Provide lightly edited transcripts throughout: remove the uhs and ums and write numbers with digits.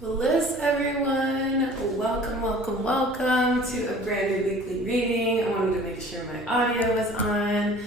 Bliss, everyone. Welcome to a brand new weekly reading. I wanted to make sure my audio was on.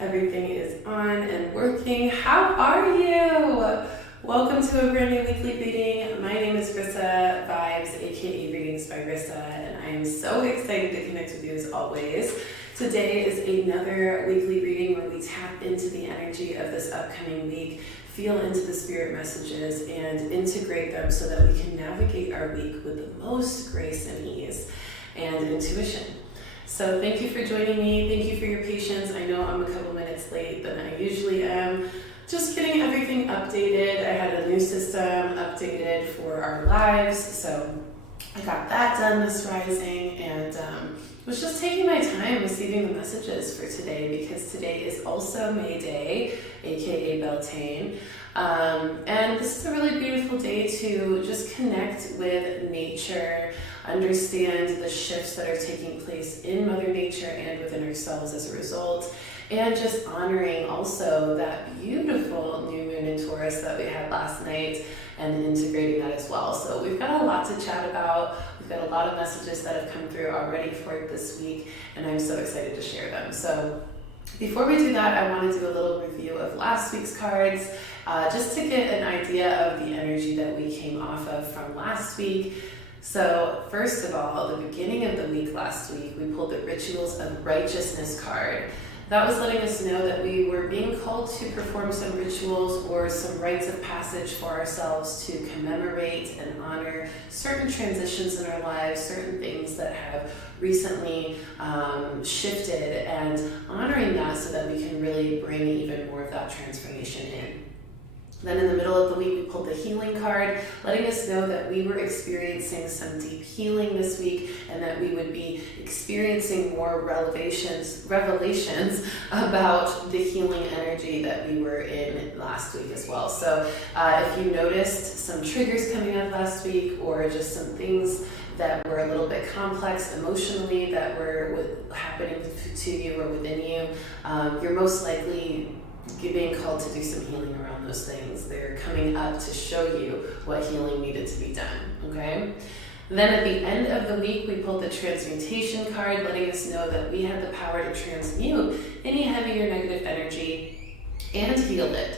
Everything is on and working. How are you? Welcome to a brand new weekly reading. My name is Rissa Vibes, aka Readings by Rissa, and I am so excited to connect with you as always. Today is another weekly reading where we tap into the energy of this upcoming week, feel into the spirit messages, and integrate them so that we can navigate our week with the most grace and ease and intuition. So thank you for joining me. Thank you for your patience. I know I'm a couple minutes late than I usually am. Just getting everything updated. I had a new system updated for our lives, so I got that done this rising, and was just taking my time receiving the messages for today, because today is also May Day, aka Beltane. And this is a really beautiful day to just connect with nature, understand the shifts that are taking place in Mother Nature and within ourselves as a result, and just honoring also that beautiful new moon in Taurus that we had last night and integrating that as well. So we've got a lot to chat about. We've got a lot of messages that have come through already for it this week, and I'm so excited to share them. So before we do that, I want to do a little review of last week's cards, just to get an idea of the energy that we came off of from last week. So first of all, the beginning of the week last week, we pulled the Rituals of Righteousness card. That was letting us know that we were being called to perform some rituals or some rites of passage for ourselves to commemorate and honor certain transitions in our lives, certain things that have recently shifted, and honoring that so that we can really bring even more of that transformation in. Then in the middle of the week, we pulled the healing card, letting us know that we were experiencing some deep healing this week, and that we would be experiencing more revelations about the healing energy that we were in last week as well. So if you noticed some triggers coming up last week, or just some things that were a little bit complex emotionally that were happening to you or within you, you're most likely being called to do some healing around those things. They're coming up to show you what healing needed to be done, okay? Then at the end of the week, we pulled the transmutation card, letting us know that we had the power to transmute any heavy or negative energy and heal it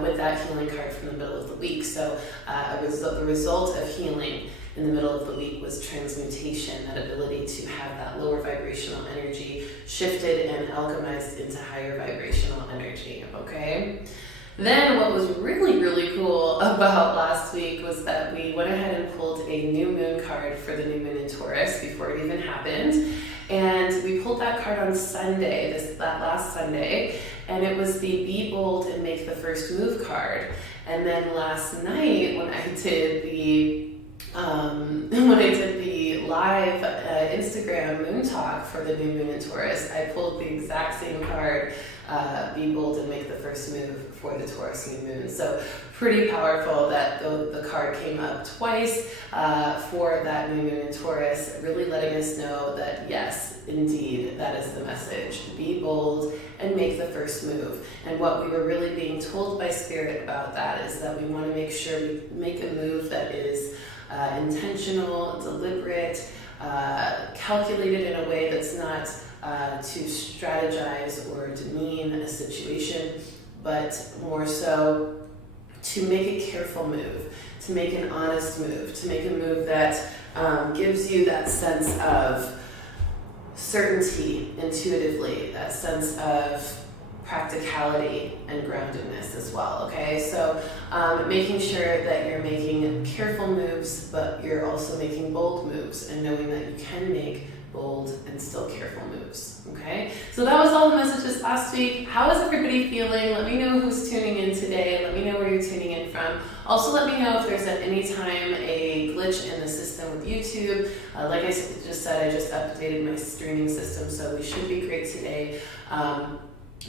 with that healing card from the middle of the week. So the result of healing in the middle of the week was transmutation, that ability to have that lower vibrational energy shifted and alchemized into higher vibrational energy, okay? Then what was really, really cool about last week was that we went ahead and pulled a new moon card for the new moon in Taurus before it even happened. And we pulled that card on Sunday, that last Sunday, and it was the Be Bold and Make the First Move card. And then last night when I did the live Instagram moon talk for the new moon in Taurus, I pulled the exact same card, Be Bold and Make the First Move for the Taurus new moon. So pretty powerful that the card came up twice for that new moon in Taurus, really letting us know that yes, indeed, that is the message. Be bold and make the first move. And what we were really being told by Spirit about that is that we want to make sure we make a move that is intentional, deliberate, calculated in a way that's not to strategize or demean a situation, but more so to make a careful move, to make an honest move, to make a move that gives you that sense of certainty intuitively, that sense of practicality and groundedness as well, okay? So making sure that you're making careful moves, but you're also making bold moves, and knowing that you can make bold and still careful moves, okay? So that was all the messages last week. How is everybody feeling? Let me know who's tuning in today. Let me know where you're tuning in from. Also let me know if there's at any time a glitch in the system with YouTube. Like I just said, I just updated my streaming system, so we should be great today.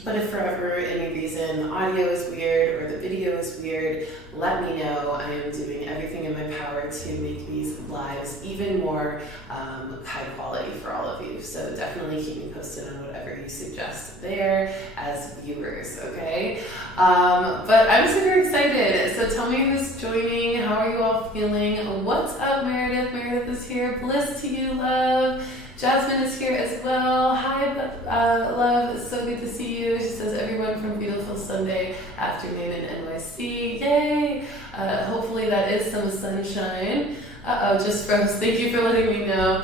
But if for any reason the audio is weird or the video is weird, let me know. I am doing everything in my power to make these lives even more high quality for all of you. So definitely keep me posted on whatever you suggest there as viewers, okay? But I'm super excited. So so tell me who's joining. How are you all feeling? What's up, Meredith? Meredith is here. Bliss to you, love. Jasmine is here as well. Hi, love. It's so good to see you. She says, everyone from beautiful Sunday afternoon in NYC. Yay! Hopefully that is some sunshine. Just froze. Thank you for letting me know.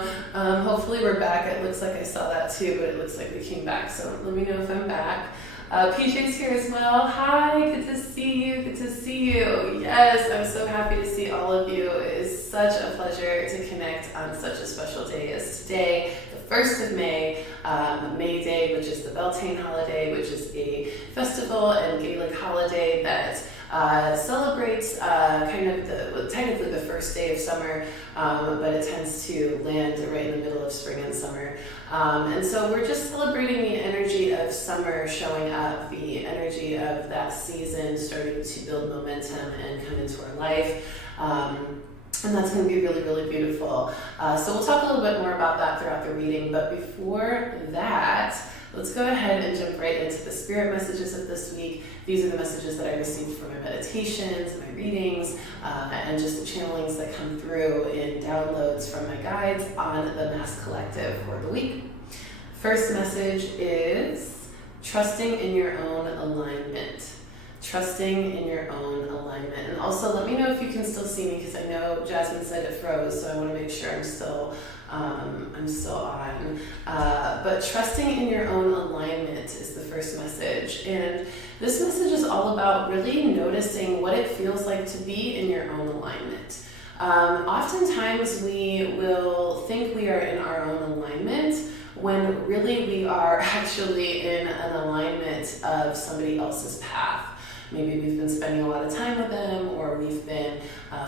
Hopefully we're back. It looks like I saw that too, but it looks like we came back. So let me know if I'm back. PJ's here as well. Hi, good to see you. Good to see you. Yes, I'm so happy to see all of you. It is such a pleasure to connect on such a special day as today, the 1st of May, May Day, which is the Beltane holiday, which is a festival and Gaelic holiday that celebrates technically the first day of summer, but it tends to land right in the middle of spring and summer. And so we're just celebrating the energy of summer showing up, the energy of that season starting to build momentum and come into our life. And that's going to be really, really beautiful. So we'll talk a little bit more about that throughout the reading. But before that, let's go ahead and jump right into the spirit messages of this week. These are the messages that I received from my meditations, my readings, and just the channelings that come through in downloads from my guides on the Mass Collective for the week. First message is trusting in your own alignment. Trusting in your own alignment. And also let me know if you can still see me, because I know Jasmine said it froze, so I want to make sure I'm still on. But trusting in your own alignment is the first message. And this message is all about really noticing what it feels like to be in your own alignment. Oftentimes we will think we are in our own alignment when really we are actually in an alignment of somebody else's path. Maybe we've been spending a lot of time with them, or we've been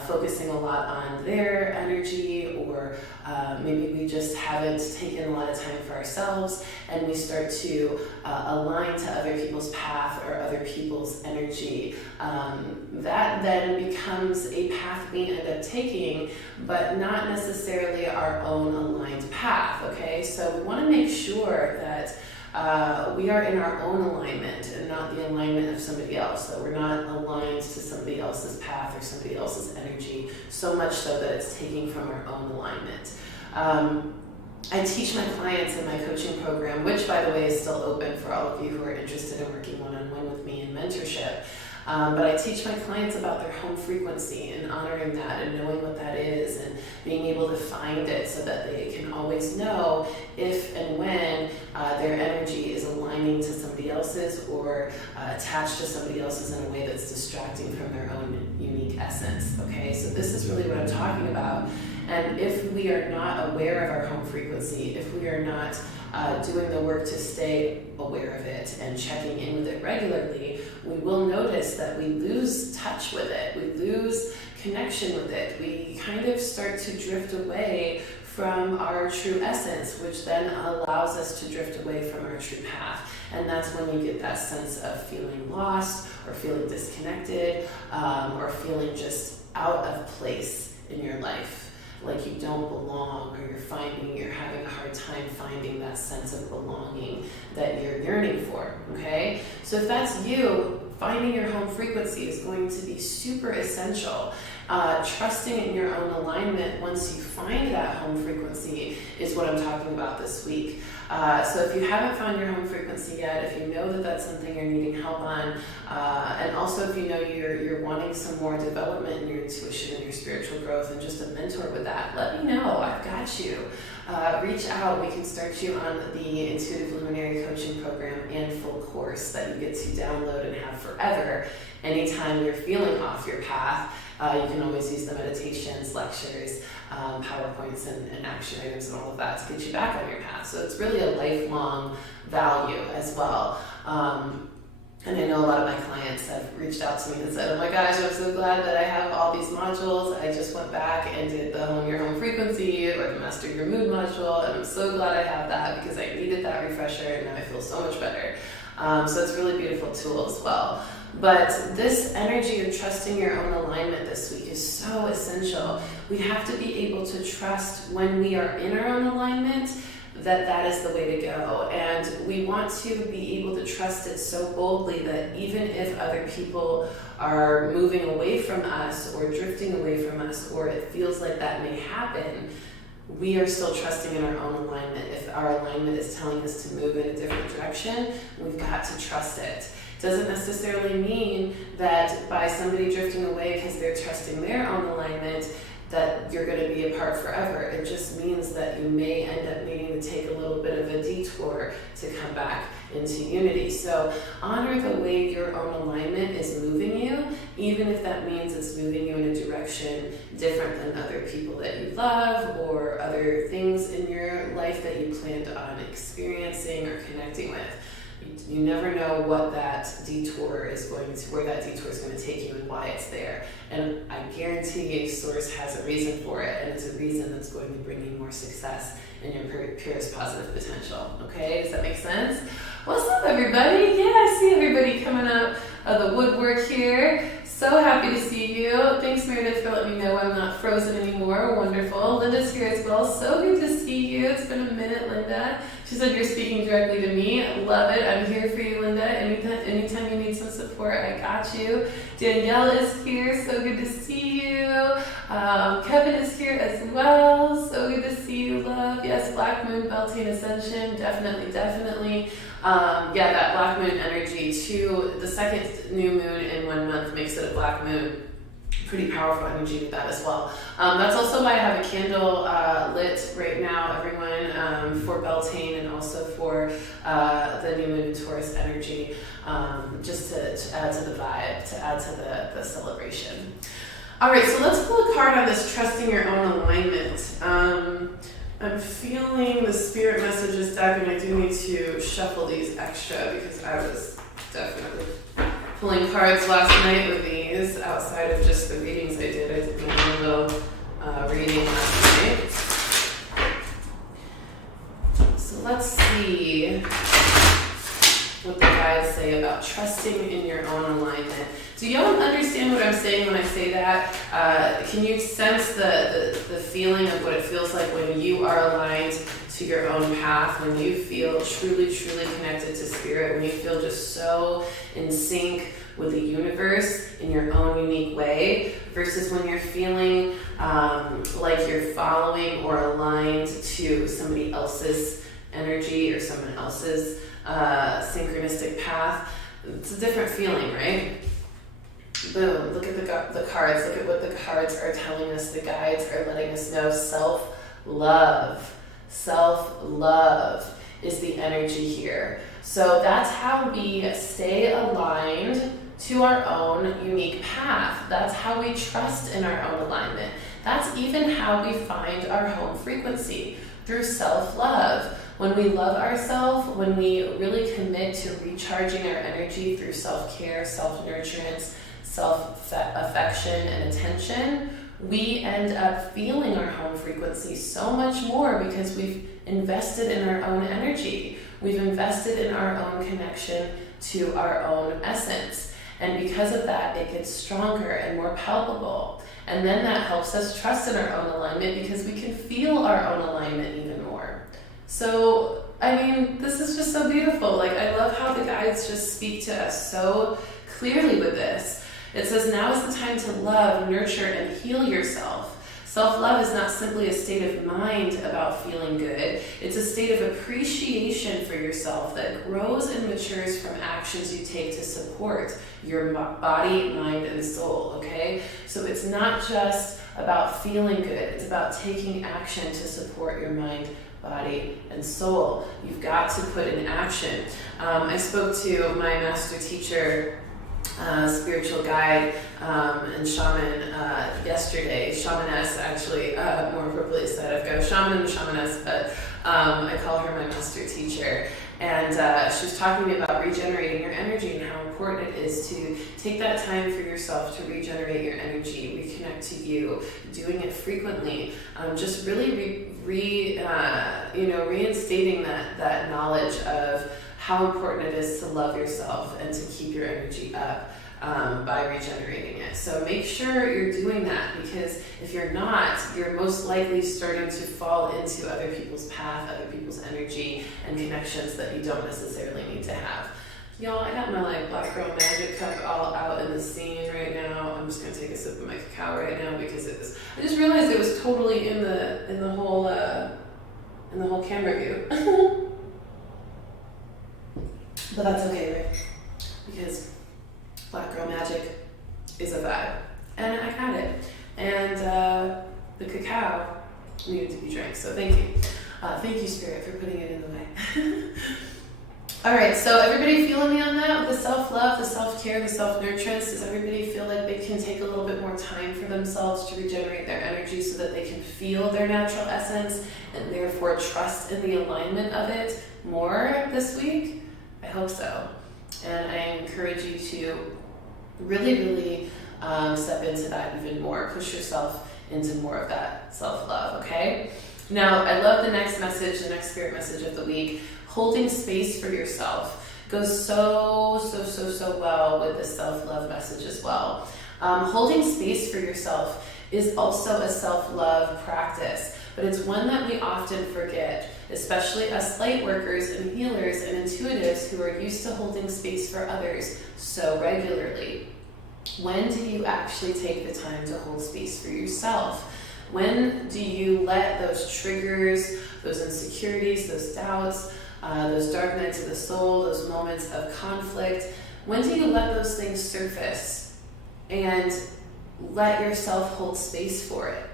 focusing a lot on their energy, or maybe we just haven't taken a lot of time for ourselves, and we start to align to other people's path or other people's energy. That then becomes a path we end up taking, but not necessarily our own aligned path, okay? So we want to make sure that we are in our own alignment and not the alignment of somebody else, that we're not aligned to somebody else's path or somebody else's energy, so much so that it's taking from our own alignment. I teach my clients in my coaching program, which by the way is still open for all of you who are interested in working one-on-one with me in mentorship. But I teach my clients about their home frequency and honoring that and knowing what that is and being able to find it so that they can always know if and when their energy is aligning to somebody else's or attached to somebody else's in a way that's distracting from their own unique essence. Okay, so this is really what I'm talking about. And if we are not aware of our home frequency, if we are not doing the work to stay aware of it and checking in with it regularly, we will notice that we lose touch with it. We lose connection with it. We kind of start to drift away from our true essence, which then allows us to drift away from our true path. And that's when you get that sense of feeling lost or feeling disconnected or feeling just out of place in your life. Like you don't belong, or you're having a hard time finding that sense of belonging that you're yearning for, okay? So if that's you, finding your home frequency is going to be super essential. Trusting in your own alignment once you find that home frequency is what I'm talking about this week. So if you haven't found your home frequency yet, if you know that that's something you're needing help on, and also if you know you're wanting some more development in your intuition and your spiritual growth and just a mentor with that, let me know. I've got you. Reach out. We can start you on the Intuitive Luminary Coaching Program and full course that you get to download and have forever. Anytime you're feeling off your path, you can always use the meditations, lectures, PowerPoints, and action items and all of that to get you back on your path. So it's really a lifelong value as well. And I know a lot of my clients have reached out to me and said, oh my gosh, I'm so glad that I have all these modules. I just went back and did the Hone Your Home Frequency or the Master Your Mood module, and I'm so glad I have that because I needed that refresher and now I feel so much better. So it's a really beautiful tool as well. But this energy of trusting your own alignment this week is so essential. We have to be able to trust when we are in our own alignment that is the way to go. And we want to be able to trust it so boldly that even if other people are moving away from us or drifting away from us, or it feels like that may happen, we are still trusting in our own alignment. If our alignment is telling us to move in a different direction, we've got to trust it. Doesn't necessarily mean that by somebody drifting away because they're trusting their own alignment that you're going to be apart forever. It just means that you may end up needing to take a little bit of a detour to come back into unity. So honor the way your own alignment is moving you, even if that means it's moving you in a direction different than other people that you love or other things in your life that you planned on experiencing or connecting with. You never know what that detour is going to, where that detour is going to take you and why it's there. And I guarantee you, Source has a reason for it, and it's a reason that's going to bring you more success in your purest positive potential. Okay, does that make sense? What's up, everybody? Yeah, I see everybody coming up of the woodwork here. So happy to see you. Thanks, Meredith, for letting me know I'm not frozen anymore. Wonderful. Linda's here as well. So good to see you. It's been a minute, Linda. She said you're speaking directly to me. I love it. I'm here for you, Linda. Anytime you need some support, I got you. Danielle is here. So good to see you. Kevin is here as well. So good to see you, love. Yes, Black Moon, Beltane Ascension. Definitely, definitely. Yeah, that Black Moon energy too. The second new moon in 1 month makes it a Black Moon. Pretty powerful energy with that as well. That's also why I have a candle lit right now, everyone, for Beltane and also for the new moon in Taurus energy, just to add to the vibe, to add to the celebration. All right, so let's pull a card on this trusting your own alignment. I'm feeling the spirit messages deck, and I do need to shuffle these extra because I was definitely pulling cards last night with these outside of just the readings I did. I did a little reading last night. So let's see what the guides say about trusting in your own alignment. Do y'all understand what I'm saying when I say that? Can you sense the feeling of what it feels like when you are aligned to your own path, when you feel truly, truly connected to spirit, when you feel just so in sync with the universe in your own unique way, versus when you're feeling like you're following or aligned to somebody else's energy or someone else's synchronistic path? It's a different feeling, right? Boom, look at the cards. Look at what the cards are telling us. The guides are letting us know self-love. Self-love is the energy here. So that's how we stay aligned to our own unique path. That's how we trust in our own alignment. That's even how we find our home frequency, through self-love. When we love ourselves, when we really commit to recharging our energy through self-care, self-nurturance, self-affection, and attention, we end up feeling our home frequency so much more because we've invested in our own energy. We've invested in our own connection to our own essence. And because of that, it gets stronger and more palpable. And then that helps us trust in our own alignment because we can feel our own alignment even more. So, I mean, this is just so beautiful. Like, I love how the guides just speak to us so clearly with this. It says, now is the time to love, nurture, and heal yourself. Self-love is not simply a state of mind about feeling good. It's a state of appreciation for yourself that grows and matures from actions you take to support your body, mind, and soul, okay? So it's not just about feeling good. It's about taking action to support your mind, body, and soul. You've got to put in action. I spoke to my master teacher, spiritual guide, and shaman yesterday, shamaness actually, more appropriately said. I've got a shaman and a shamaness, but I call her my master teacher. And she was talking to me about regenerating your energy and how important it is to take that time for yourself to regenerate your energy, reconnect to you, doing it frequently, just really reinstating that knowledge of how important it is to love yourself and to keep your energy up. by regenerating it. So make sure you're doing that, because if you're not, you're most likely starting to fall into other people's path, other people's energy, and connections that you don't necessarily need to have. Y'all, I got my like Black Girl Magic cup all out in the scene right now. I'm just gonna take a sip of my cacao right now because I just realized it was totally in the whole camera view. But that's okay, right? Because Black Girl Magic is a vibe. And I got it. And the cacao needed to be drank, so thank you. Thank you, Spirit, for putting it in the way. All right, so everybody feeling me on that? With the self-love, the self-care, the self-nurturance, does everybody feel like they can take a little bit more time for themselves to regenerate their energy so that they can feel their natural essence and therefore trust in the alignment of it more this week? I hope so. And I encourage you to really step into that even more. Push yourself into more of that self-love, okay? Now, I love the next message, the next spirit message of the week. Holding space for yourself goes so well with the self-love message as well. Holding space for yourself is also a self-love practice, but it's one that we often forget, especially us light workers and healers and intuitives who are used to holding space for others so regularly. When do you actually take the time to hold space for yourself? When do you let those triggers, those insecurities, those doubts, those dark nights of the soul, those moments of conflict, when do you let those things surface and let yourself hold space for it?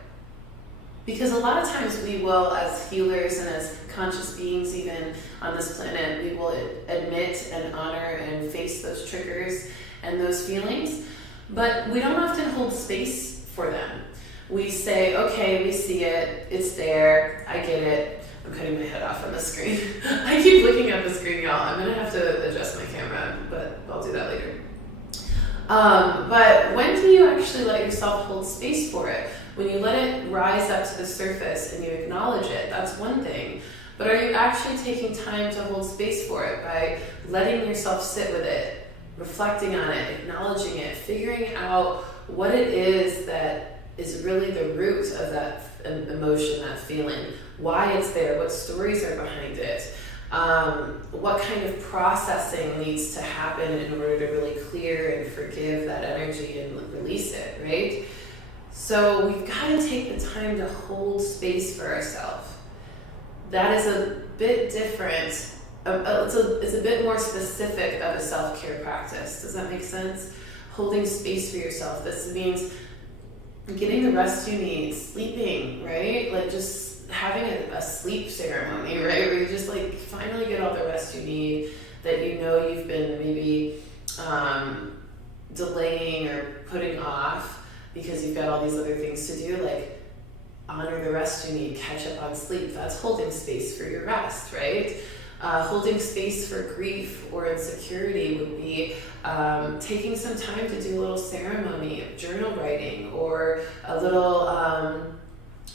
Because a lot of times we will, as healers and as conscious beings even on this planet, we will admit and honor and face those triggers and those feelings, but we don't often hold space for them. We say, okay, we see it, it's there, I get it. I'm cutting my head off on the screen. I keep looking at the screen, y'all. I'm gonna have to adjust my camera, but I'll do that later. But when do you actually let yourself hold space for it? When you let it rise up to the surface and you acknowledge it, that's one thing. But are you actually taking time to hold space for it by letting yourself sit with it, reflecting on it, acknowledging it, figuring out what it is that is really the root of that emotion, that feeling, why it's there, what stories are behind it, what kind of processing needs to happen in order to really clear and forgive that energy and release it, right? So we've got to take the time to hold space for ourselves. That is a bit different. It's a bit more specific of a self-care practice. Does that make sense? Holding space for yourself. This means getting the rest you need, sleeping, right? Like just having a sleep ceremony, right? Where you just like finally get all the rest you need that you know you've been maybe delaying or putting off because you've got all these other things to do. Like honor the rest you need, catch up on sleep. That's holding space for your rest, right? Holding space for grief or insecurity would be taking some time to do a little ceremony of journal writing or a little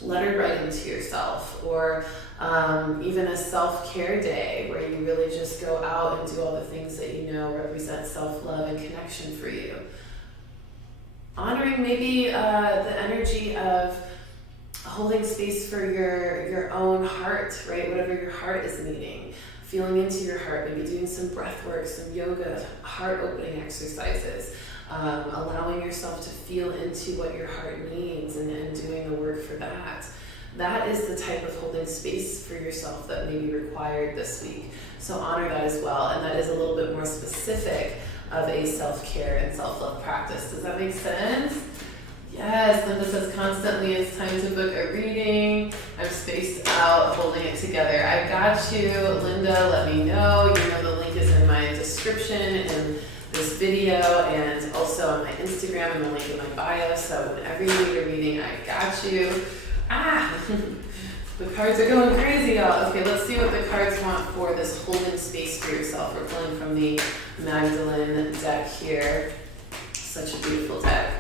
letter writing to yourself, or even a self-care day where you really just go out and do all the things that you know represent self-love and connection for you. Honoring maybe the energy of holding space for your own heart, right? Whatever your heart is needing. Feeling into your heart, maybe doing some breath work, some yoga, heart opening exercises, allowing yourself to feel into what your heart needs and doing the work for that. That is the type of holding space for yourself that may be required this week. So honor that as well. And that is a little bit more specific of a self-care and self-love practice. Does that make sense? Yes, Linda says constantly it's time to book a reading. I'm spaced out, holding it together. I got you, Linda, let me know. You know the link is in my description in this video and also on my Instagram and the link in my bio. So whenever you need a reading, I got you. The cards are going crazy, y'all. Okay, let's see what the cards want for this holding space for yourself. We're pulling from the Magdalene deck here. Such a beautiful deck.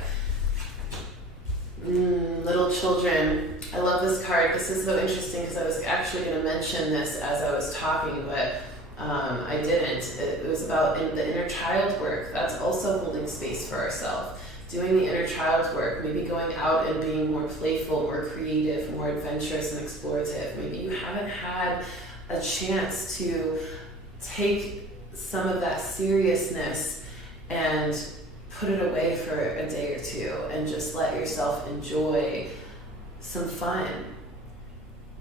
Little children. I love this card. This is so interesting because I was actually going to mention this as I was talking, but I didn't. It was about the inner child work. That's also holding space for ourselves. Doing the inner child work, maybe going out and being more playful, more creative, more adventurous and explorative. Maybe you haven't had a chance to take some of that seriousness and put it away for a day or two and just let yourself enjoy some fun,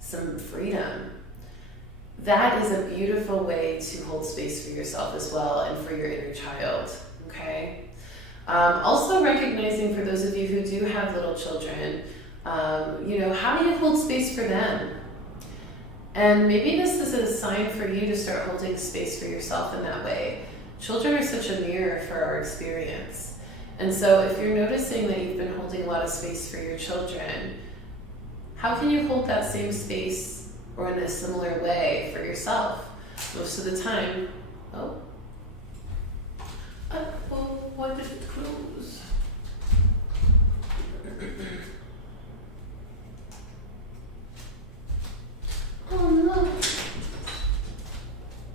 some freedom. That is a beautiful way to hold space for yourself as well and for your inner child, okay? Also recognizing for those of you who do have little children, how do you hold space for them? And maybe this is a sign for you to start holding space for yourself in that way. Children are such a mirror for our experience. And so if you're noticing that you've been holding a lot of space for your children, how can you hold that same space or in a similar way for yourself? Most of the time, why did it close? Oh no.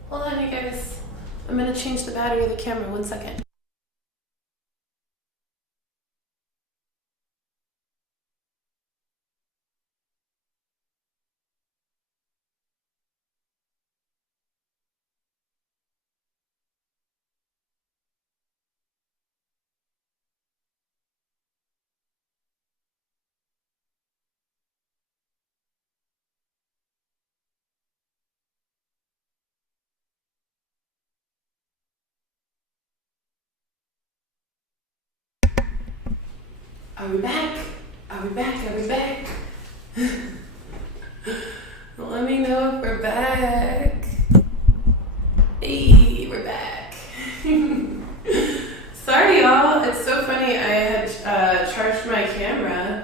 Hold on, you guys. I'm gonna change the battery of the camera. 1 second. Are we back? Are we back? Are we back? Let me know if we're back. Hey, we're back. Sorry, y'all. It's so funny. I had charged my camera,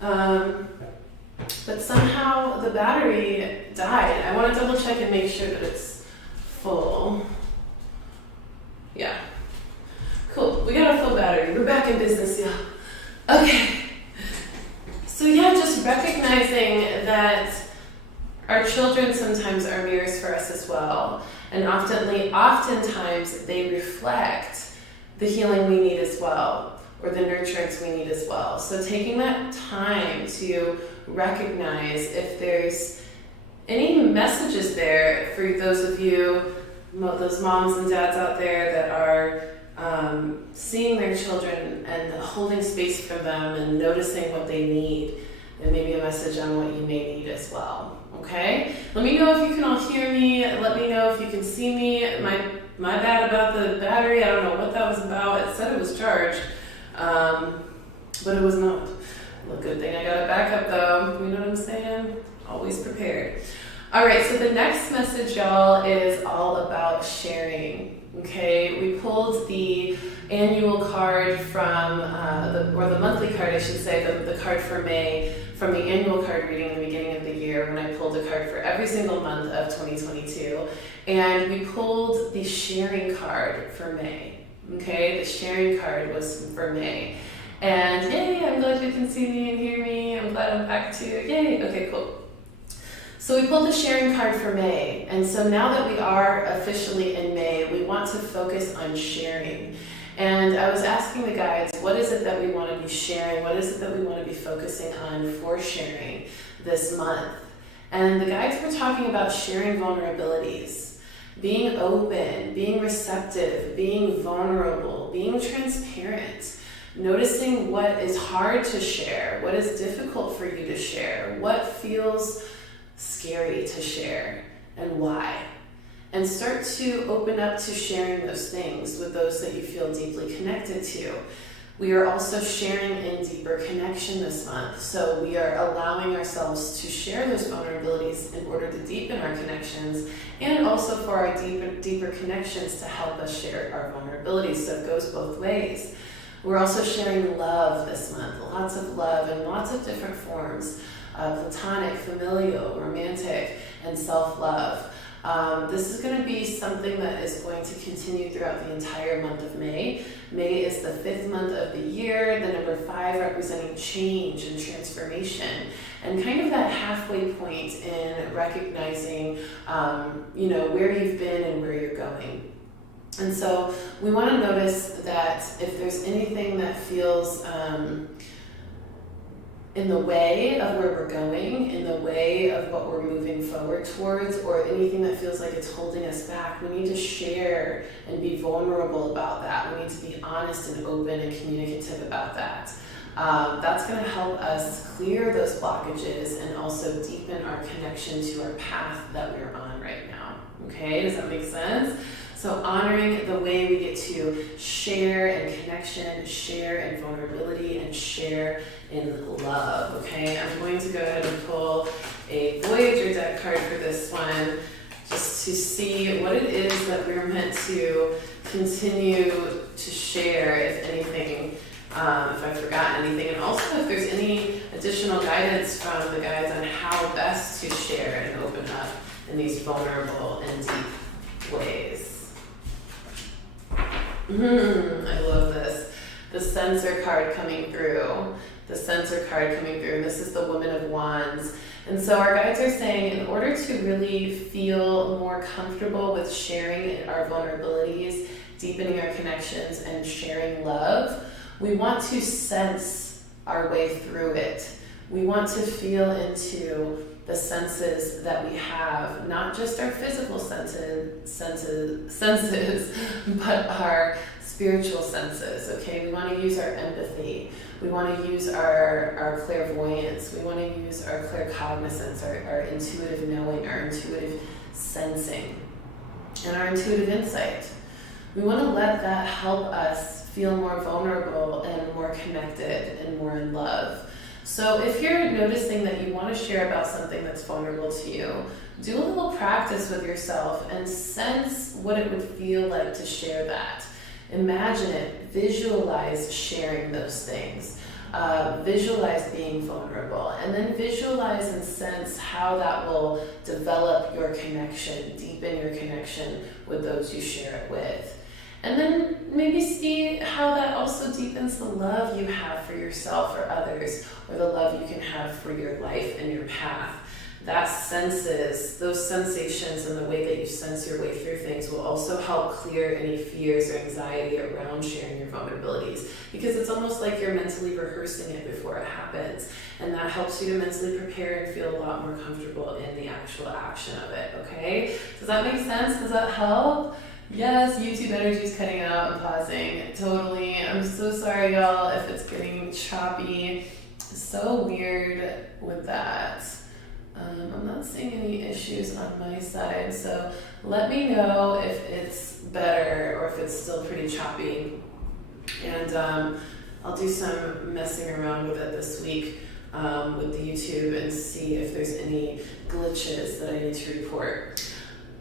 but somehow the battery died. I want to double check and make sure that it's full. Yeah. Cool. We got a full battery. We're back in business, y'all. Okay, so yeah, just recognizing that our children sometimes are mirrors for us as well, and oftentimes they reflect the healing we need as well, or the nurturance we need as well. So taking that time to recognize if there's any messages there for those of you, those moms and dads out there that are seeing their children and holding space for them and noticing what they need, and maybe a message on what you may need as well. Okay? Let me know if you can all hear me. Let me know if you can see me. My bad about the battery. I don't know what that was about. It said it was charged, but it was not. Well, good thing I got a backup though. You know what I'm saying? Always prepared. All right, so the next message, y'all, is all about sharing. Okay, we pulled the annual card from, the monthly card, I should say, the card for May, from the annual card reading in the beginning of the year when I pulled a card for every single month of 2022. And we pulled the sharing card for May. Okay, the sharing card was for May. And yay, I'm glad you can see me and hear me. I'm glad I'm back too. Yay, okay, cool. So we pulled the sharing card for May, and so now that we are officially in May, we want to focus on sharing. And I was asking the guides, what is it that we want to be sharing? What is it that we want to be focusing on for sharing this month? And the guides were talking about sharing vulnerabilities, being open, being receptive, being vulnerable, being transparent, noticing what is hard to share, what is difficult for you to share, what feels scary to share, and why. And start to open up to sharing those things with those that you feel deeply connected to. We are also sharing in deeper connection this month. So we are allowing ourselves to share those vulnerabilities in order to deepen our connections, and also for our deeper connections to help us share our vulnerabilities. So it goes both ways. We're also sharing love this month, lots of love in lots of different forms. Platonic, familial, romantic, and self-love. This is going to be something that is going to continue throughout the entire month of May. May is the 5th month of the year, the number 5 representing change and transformation, and kind of that halfway point in recognizing, where you've been and where you're going. And so we want to notice that if there's anything that feels in the way of where we're going, in the way of what we're moving forward towards, or anything that feels like it's holding us back, we need to share and be vulnerable about that. We need to be honest and open and communicative about that. That's going to help us clear those blockages and also deepen our connection to our path that we're on right now. Okay, does that make sense? So honoring the way we get to share in connection, share in vulnerability, and share in love, okay? I'm going to go ahead and pull a Voyager deck card for this one, just to see what it is that we're meant to continue to share, if anything, if I've forgotten anything, and also if there's any additional guidance from the guides on how best to share and open up in these vulnerable and deep ways. I love this. The Censor card coming through. The Censor card coming through. This is the Woman of Wands. And so our guides are saying, in order to really feel more comfortable with sharing our vulnerabilities, deepening our connections, and sharing love, we want to sense our way through it. We want to feel into the senses that we have, not just our physical senses, but our spiritual senses, okay? We want to use our empathy. We want to use our clairvoyance. We want to use our claircognizance, our intuitive knowing, our intuitive sensing, and our intuitive insight. We want to let that help us feel more vulnerable and more connected and more in love. So if you're noticing that you want to share about something that's vulnerable to you, do a little practice with yourself and sense what it would feel like to share that. Imagine it, visualize sharing those things, visualize being vulnerable, and then visualize and sense how that will develop your connection, deepen your connection with those you share it with. And then maybe see how that also deepens the love you have for yourself or others, or the love you can have for your life and your path. That senses, those sensations and the way that you sense your way through things will also help clear any fears or anxiety around sharing your vulnerabilities, because it's almost like you're mentally rehearsing it before it happens, and that helps you to mentally prepare and feel a lot more comfortable in the actual action of it, okay? Does that make sense? Does that help? Yes, YouTube energy is cutting out and pausing. Totally. I'm so sorry, y'all, if it's getting choppy. It's so weird with that. I'm not seeing any issues on my side, so let me know if it's better or if it's still pretty choppy. And I'll do some messing around with it this week with the YouTube and see if there's any glitches that I need to report.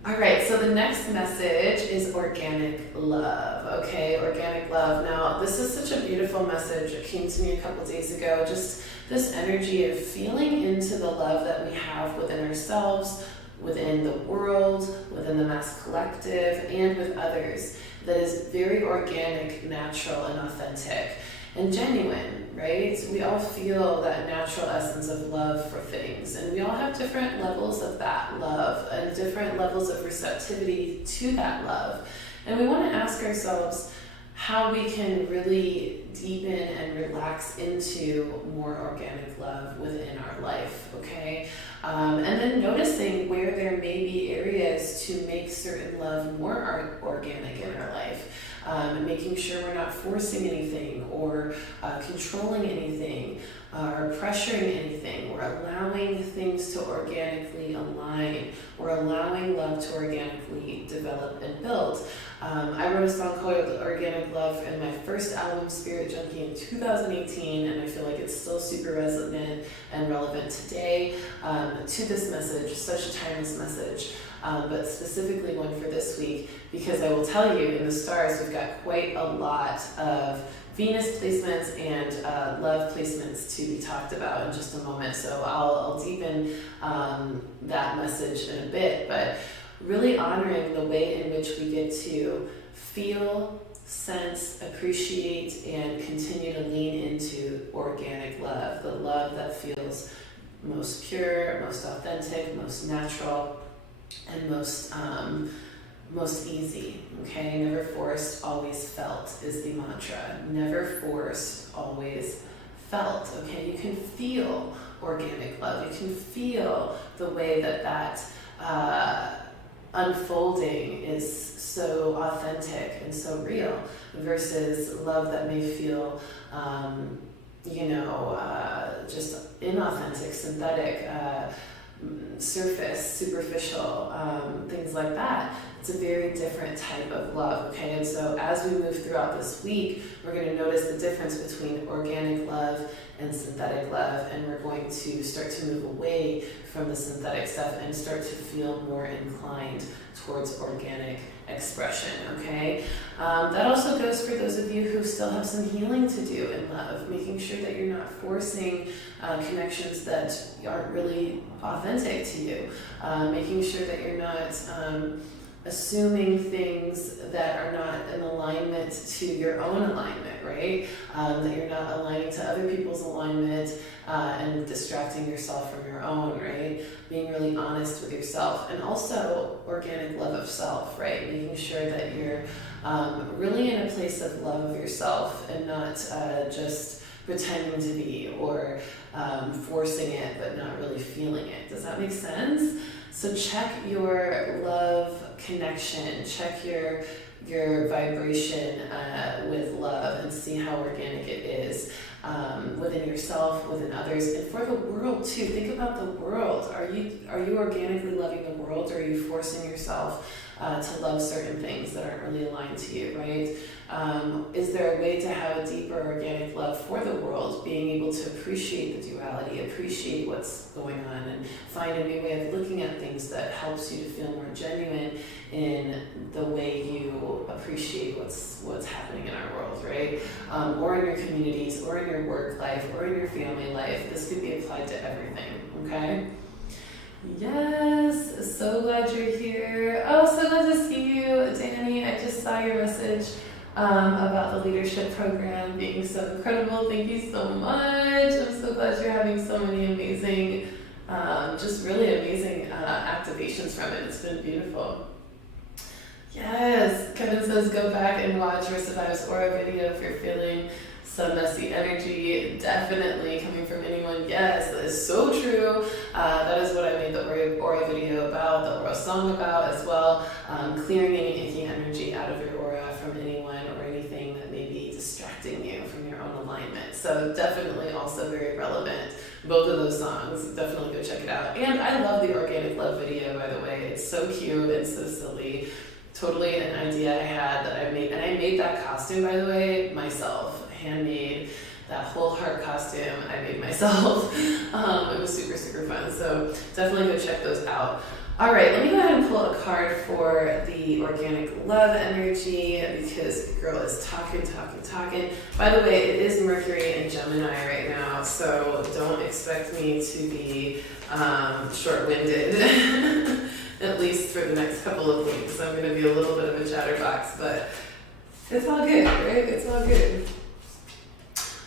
All right, so the next message is organic love, okay? Organic love. Now, this is such a beautiful message. It came to me a couple days ago, just this energy of feeling into the love that we have within ourselves, within the world, within the mass collective, and with others, that is very organic, natural, and authentic, and genuine, right? We all feel that natural essence of love for things, and we all have different levels of that love and different levels of receptivity to that love. And we want to ask ourselves how we can really deepen and relax into more organic love within our life, okay? And then noticing where there may be areas to make certain love more organic in our life. And making sure we're not forcing anything or controlling anything or pressuring anything. We're allowing things to organically align. We're allowing love to organically develop and build. I wrote a song called Organic Love in my first album, Spirit Junkie, in 2018, and I feel like it's still super resonant and relevant today to this message, such a timeless message. But specifically one for this week, because I will tell you, in the stars, we've got quite a lot of Venus placements and love placements to be talked about in just a moment. So I'll deepen that message in a bit. But really honoring the way in which we get to feel, sense, appreciate, and continue to lean into organic love, the love that feels most pure, most authentic, most natural, and most easy. Okay, never forced, always felt is the mantra. Never forced, always felt. Okay, you can feel organic love. You can feel the way that unfolding is so authentic and so real, versus love that may feel just inauthentic, synthetic, surface, superficial, things like that. It's a very different type of love, okay? And so as we move throughout this week, we're going to notice the difference between organic love and synthetic love, and we're going to start to move away from the synthetic stuff and start to feel more inclined towards organic expression, okay? That also goes for those of you who still have some healing to do in love, making sure that you're not forcing connections that aren't really authentic to you, making sure that you're not assuming things that are not in alignment to your own alignment, right? That you're not aligning to other people's alignment and distracting yourself from your own, right? Being really honest with yourself, and also organic love of self, right? Making sure that you're really in a place of love of yourself and not just pretending to be, or forcing it but not really feeling it. Does that make sense? So check your love connection, check your vibration with love, and see how organic it is within yourself, within others, and for the world too. Think about the world. Are you organically loving the world, or are you forcing yourself to love certain things that aren't really aligned to you, right? Is there a way to have a deeper organic love for the world, being able to appreciate the duality, appreciate what's going on, and find a new way of looking at things that helps you to feel more genuine in the way you appreciate what's happening in our world, right? Or in your communities, or in your work life, or in your family life. This could be applied to everything, okay? Yes, so glad you're here. Oh, so glad to see you, Danny. I just saw your message about the leadership program being so incredible. Thank you so much. I'm so glad you're having so many amazing, just really amazing activations from it. It's been beautiful. Yes, Kevin says go back and watch Rissa 5's aura video if you're feeling some messy energy. Definitely coming from anyone. Yes, that is so true. That is what I made the aura video about, the aura song about as well. Clearing any icky energy out of your aura from anyone or anything that may be distracting you from your own alignment. So definitely also very relevant. Both of those songs, definitely go check it out. And I love the organic love video, by the way. It's so cute and so silly. Totally an idea I had that I made. And I made that costume, by the way, myself. Handmade. That whole heart costume I made myself. It was super, super fun. So definitely go check those out. All right, let me go ahead and pull a card for the organic love energy, because the girl is talking. By the way, it is Mercury in Gemini right now, so don't expect me to be short-winded, at least for the next couple of weeks. I'm going to be a little bit of a chatterbox, but it's all good, right? It's all good.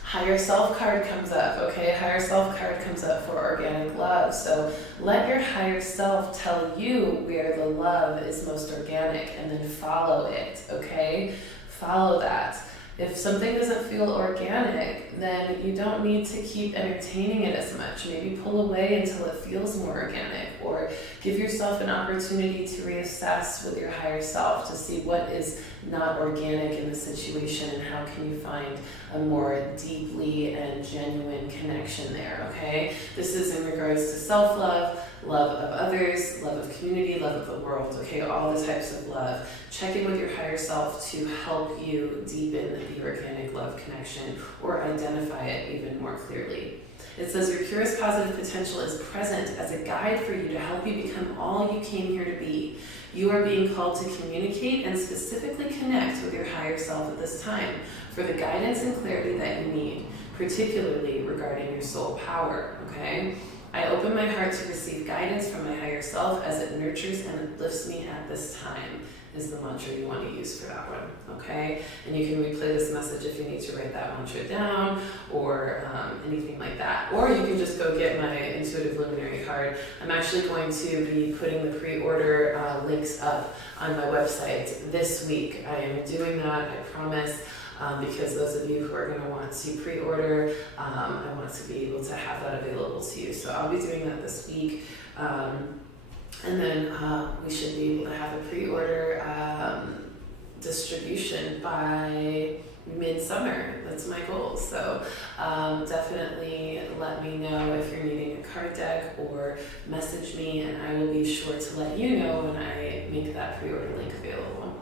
Higher self card comes up, okay? Higher self card comes up for organic love. So let your higher self tell you where the love is most organic, and then follow it, okay? Follow that. If something doesn't feel organic, then you don't need to keep entertaining it as much. Maybe pull away until it feels more organic, or give yourself an opportunity to reassess with your higher self to see what is not organic in the situation, and how can you find a more deeply and genuine connection there, okay? This is in regards to self-love, love of others, love of community, love of the world, okay? All the types of love. Check in with your higher self to help you deepen the organic love connection, or identify it even more clearly. It says your purest positive potential is present as a guide for you to help you become all you came here to be. You are being called to communicate and specifically connect with your higher self at this time for the guidance and clarity that you need, particularly regarding your soul power, okay? I open my heart to receive guidance from my higher self as it nurtures and uplifts me at this time, is the mantra you want to use for that one, okay? And you can replay this message if you need to write that mantra down or anything like that. Or you can just go get my Intuitive Luminary card. I'm actually going to be putting the pre-order links up on my website this week. I am doing that, I promise. Because those of you who are going to want to pre-order, I want to be able to have that available to you. So I'll be doing that this week. And then we should be able to have a pre-order distribution by midsummer. That's my goal. So definitely let me know if you're needing a card deck or message me, and I will be sure to let you know when I make that pre-order link available.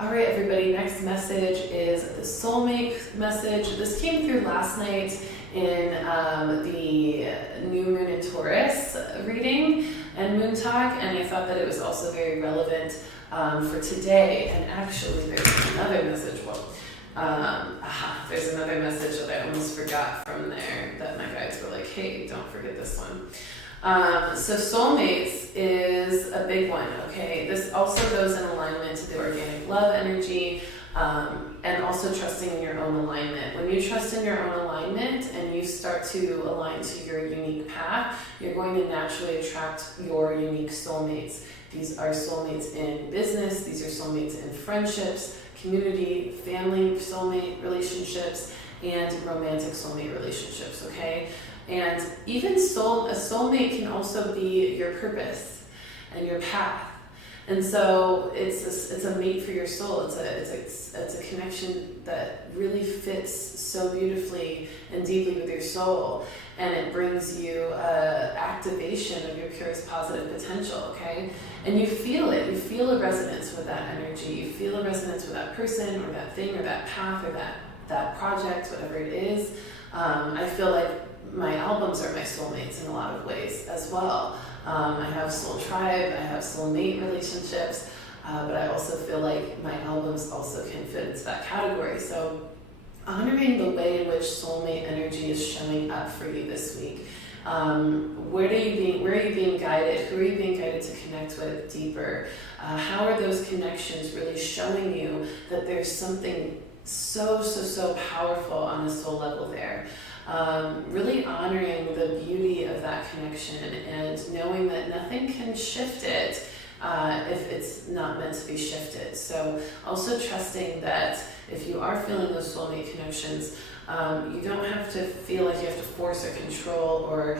All right, everybody, next message is the soulmate message. This came through last night in the new moon in Taurus reading and moon talk, and I thought that it was also very relevant for today. And actually, there's another message. There's another message that I almost forgot from there that my guides were like, hey, don't forget this one. So soulmates is a big one, okay? This also goes in alignment to the organic love energy, and also trusting in your own alignment. When you trust in your own alignment and you start to align to your unique path, you're going to naturally attract your unique soulmates. These are soulmates in business, these are soulmates in friendships, community, family soulmate relationships, and romantic soulmate relationships, okay? And even a soulmate can also be your purpose and your path. And so it's a mate for your soul. It's a connection that really fits so beautifully and deeply with your soul, and it brings you activation of your purest positive potential. Okay, and you feel it. You feel a resonance with that energy. You feel a resonance with that person or that thing or that path or that project, whatever it is. I feel like my albums are my soulmates in a lot of ways as well. I have soul tribe, I have soulmate relationships, but I also feel like my albums also can fit into that category. So honoring the way in which soulmate energy is showing up for you this week. Where are you being guided? Who are you being guided to connect with deeper? How are those connections really showing you that there's something so powerful on the soul level there? Really honoring the beauty of that connection and knowing that nothing can shift it if it's not meant to be shifted. So also trusting that if you are feeling those soulmate connections, you don't have to feel like you have to force or control or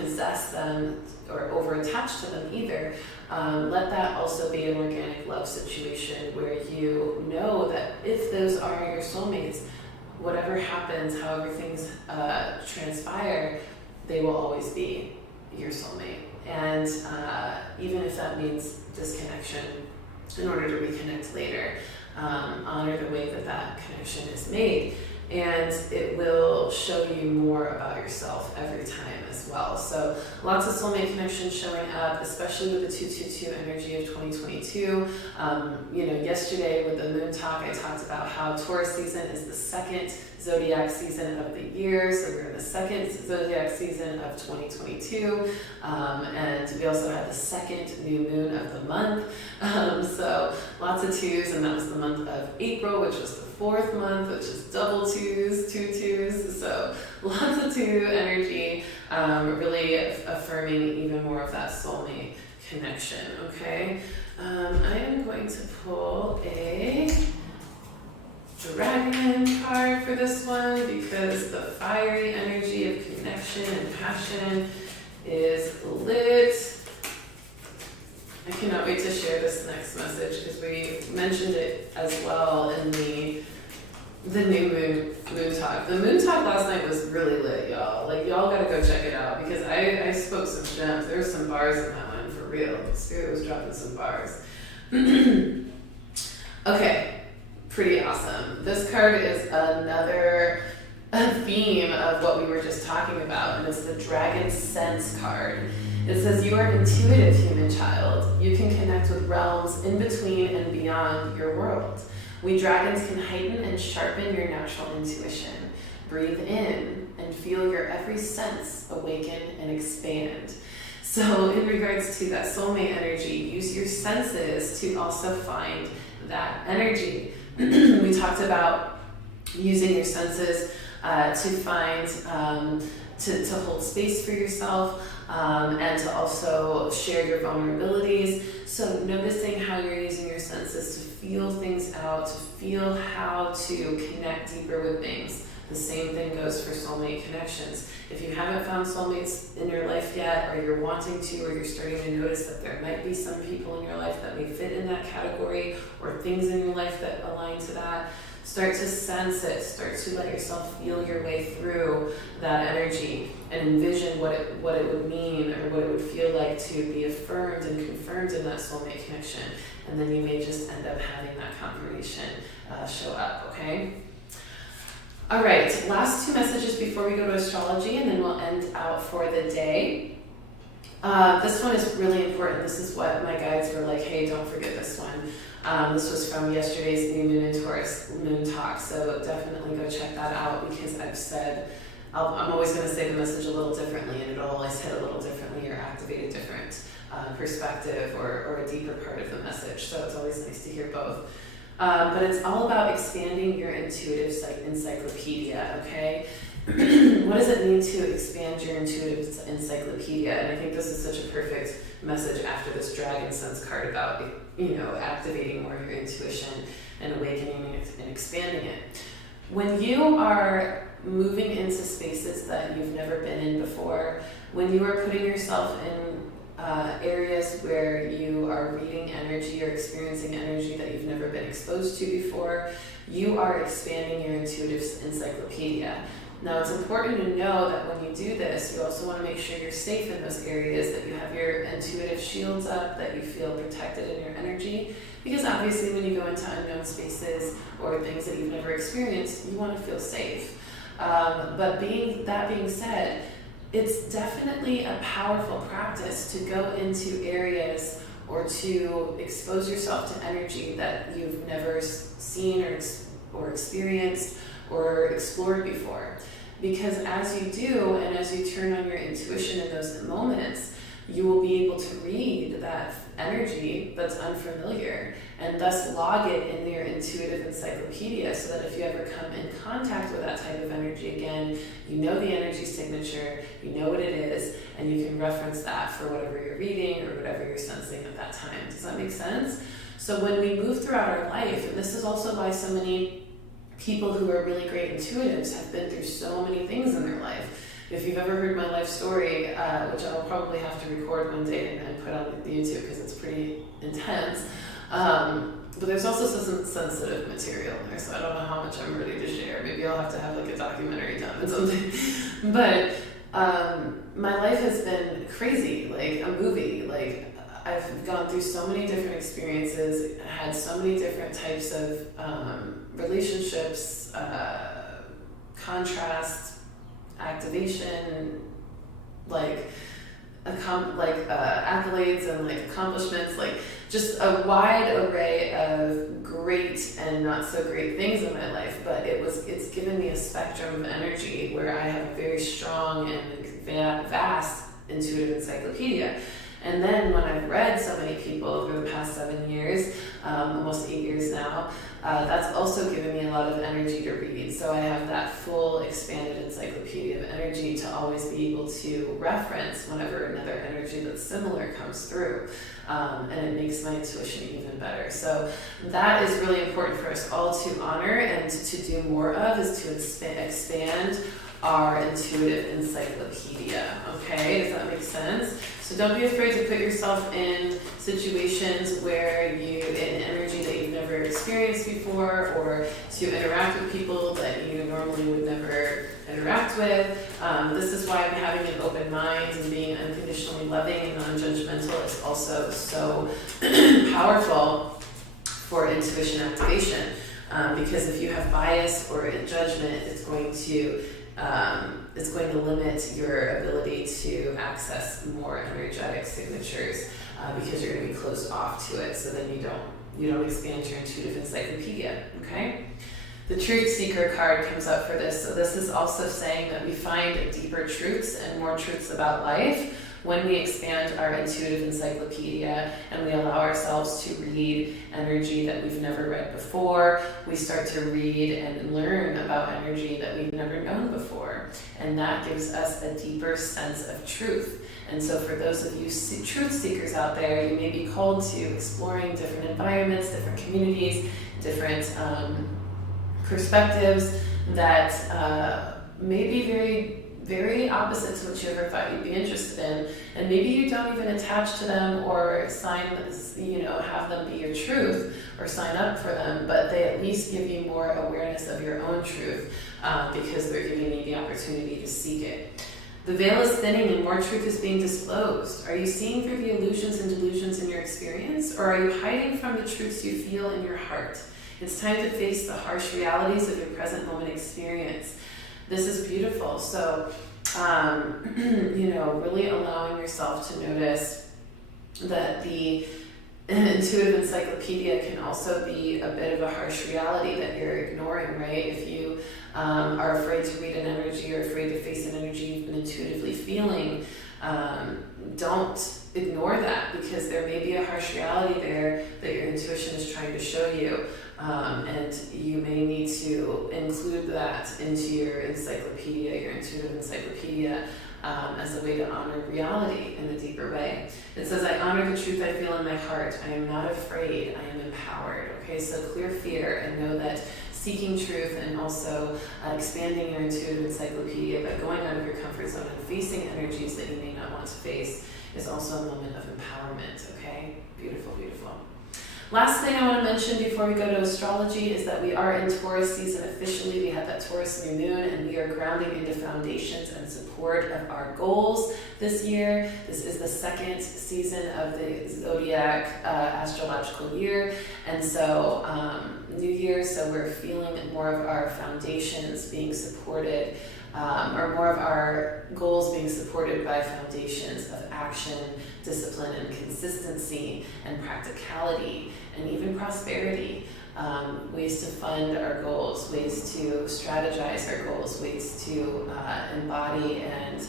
possess them or over-attach to them either. Let that also be an organic love situation where you know that if those are your soulmates, whatever happens, however things transpire, they will always be your soulmate. And even if that means disconnection in order to reconnect later, honor the way that connection is made. And it will show you more about yourself every time as well. So lots of soulmate connections showing up, especially with the 222 energy of 2022. Yesterday with the moon talk, I talked about how Taurus season is the second zodiac season of the year. So we're in the second zodiac season of 2022. And we also had the second new moon of the month. So lots of twos, and that was the month of April, which was the fourth month, which is double twos, two twos. So lots of two energy, really affirming even more of that soulmate connection, okay? I am going to pull a dragon card for this one because the fiery energy of connection and passion is lit. I cannot wait to share this next message because we mentioned it as well in the new moon talk. The moon talk last night was really lit, y'all. Like, y'all gotta go check it out because I spoke some gems. There were some bars in that one, for real. Spirit was dropping some bars. Okay, pretty awesome. This card is another theme of what we were just talking about, and it's the Dragon Sense card. It says, you are an intuitive human child. You can connect with realms in between and beyond your world. We dragons can heighten and sharpen your natural intuition. Breathe in and feel your every sense awaken and expand. So in regards to that soulmate energy, use your senses to also find that energy. We talked about using your senses to find, to hold space for yourself, and to also share your vulnerabilities. So noticing how you're using your senses to feel things out, to feel how to connect deeper with things. The same thing goes for soulmate connections. If you haven't found soulmates in your life yet, or you're wanting to, or you're starting to notice that there might be some people in your life that may fit in that category, or things in your life that align to that, start to sense it, start to let yourself feel your way through that energy and envision what it would mean or what it would feel like to be affirmed and confirmed in that soulmate connection. And then you may just end up having that confirmation show up, okay? All right, last two messages before we go to astrology, and then we'll end out for the day. This one is really important. This is what my guides were like, hey, don't forget this one. This was from yesterday's New Moon in Taurus Moon Talk, so definitely go check that out, because I've said, I'm always going to say the message a little differently, and it'll always hit a little differently or activate a different perspective or a deeper part of the message, so it's always nice to hear both. But it's all about expanding your intuitive encyclopedia, okay? What does it mean to expand your intuitive encyclopedia? And I think this is such a perfect message after this Dragon Sense card about, activating more of your intuition and awakening it and expanding it. When you are moving into spaces that you've never been in before, when you are putting yourself in areas where you are reading energy or experiencing energy that you've never been exposed to before, you are expanding your intuitive encyclopedia. Now, it's important to know that when you do this, you also want to make sure you're safe in those areas, that you have your intuitive shields up, that you feel protected in your energy, because obviously when you go into unknown spaces or things that you've never experienced, you want to feel safe. But that being said, it's definitely a powerful practice to go into areas or to expose yourself to energy that you've never seen or experienced or explored before. Because as you do, and as you turn on your intuition in those moments, you will be able to read that energy that's unfamiliar and thus log it in your intuitive encyclopedia, so that if you ever come in contact with that type of energy again, you know the energy signature, you know what it is, and you can reference that for whatever you're reading or whatever you're sensing at that time. Does that make sense? So when we move throughout our life, and this is also why so many people who are really great intuitives have been through so many things in their life. If you've ever heard my life story, which I'll probably have to record one day and put on YouTube because it's pretty intense, but there's also some sensitive material in there, so I don't know how much I'm ready to share. Maybe I'll have to have like a documentary done or something. But my life has been crazy, like a movie. Like, I've gone through so many different experiences, had so many different types of relationships, contrast, activation, accolades and accomplishments, just a wide array of great and not so great things in my life. But it's given me a spectrum of energy where I have a very strong and vast intuitive encyclopedia. And then when I've read so many people over the past 7 years, almost 8 years now, that's also given me a lot of energy to read. So I have that full expanded encyclopedia of energy to always be able to reference whenever another energy that's similar comes through. And it makes my intuition even better. So that is really important for us all to honor and to do more of, is to expand our intuitive encyclopedia. Okay, does that make sense? So don't be afraid to put yourself in situations where in energy that you've never experienced before, or to interact with people that you normally would never interact with. This is why having an open mind and being unconditionally loving and non-judgmental is also so powerful for intuition activation. Because if you have bias or judgment, it's going to limit your ability to access more energetic signatures, because you're going to be closed off to it. So then you don't expand your intuitive encyclopedia. Okay. The Truth Seeker card comes up for this. So this is also saying that we find deeper truths and more truths about life when we expand our intuitive encyclopedia and we allow ourselves to read energy that we've never read before. We start to read and learn about energy that we've never known before. And that gives us a deeper sense of truth. And so for those of you truth seekers out there, you may be called to exploring different environments, different communities, different perspectives that may be very opposite to what you ever thought you'd be interested in, and maybe you don't even attach to them or have them be your truth or sign up for them, but they at least give you more awareness of your own truth because they're giving you the opportunity to seek it. The veil is thinning and more truth is being disclosed. Are you seeing through the illusions and delusions in your experience, or are you hiding from the truths you feel in your heart? It's time to face the harsh realities of your present moment experience. This is beautiful. So, really allowing yourself to notice that the intuitive encyclopedia can also be a bit of a harsh reality that you're ignoring, right? If you are afraid to read an energy or afraid to face an energy you've been intuitively feeling, don't ignore that, because there may be a harsh reality there that your intuition is trying to show you. And you may need to include that into your encyclopedia, your intuitive encyclopedia, as a way to honor reality in a deeper way. It says, I honor the truth I feel in my heart. I am not afraid. I am empowered. Okay, so clear fear and know that seeking truth and also expanding your intuitive encyclopedia by going out of your comfort zone and facing energies that you may not want to face is also a moment of empowerment. Okay, beautiful, beautiful. Last thing I want to mention before we go to astrology is that we are in Taurus season officially. We had that Taurus new moon, and we are grounding into foundations and support of our goals this year. This is the second season of the zodiac astrological year, and so new year, so we're feeling more of our foundations being supported, or more of our goals being supported by foundations of action, discipline, and consistency, and practicality, and even prosperity. Ways to fund our goals, ways to strategize our goals, ways to embody and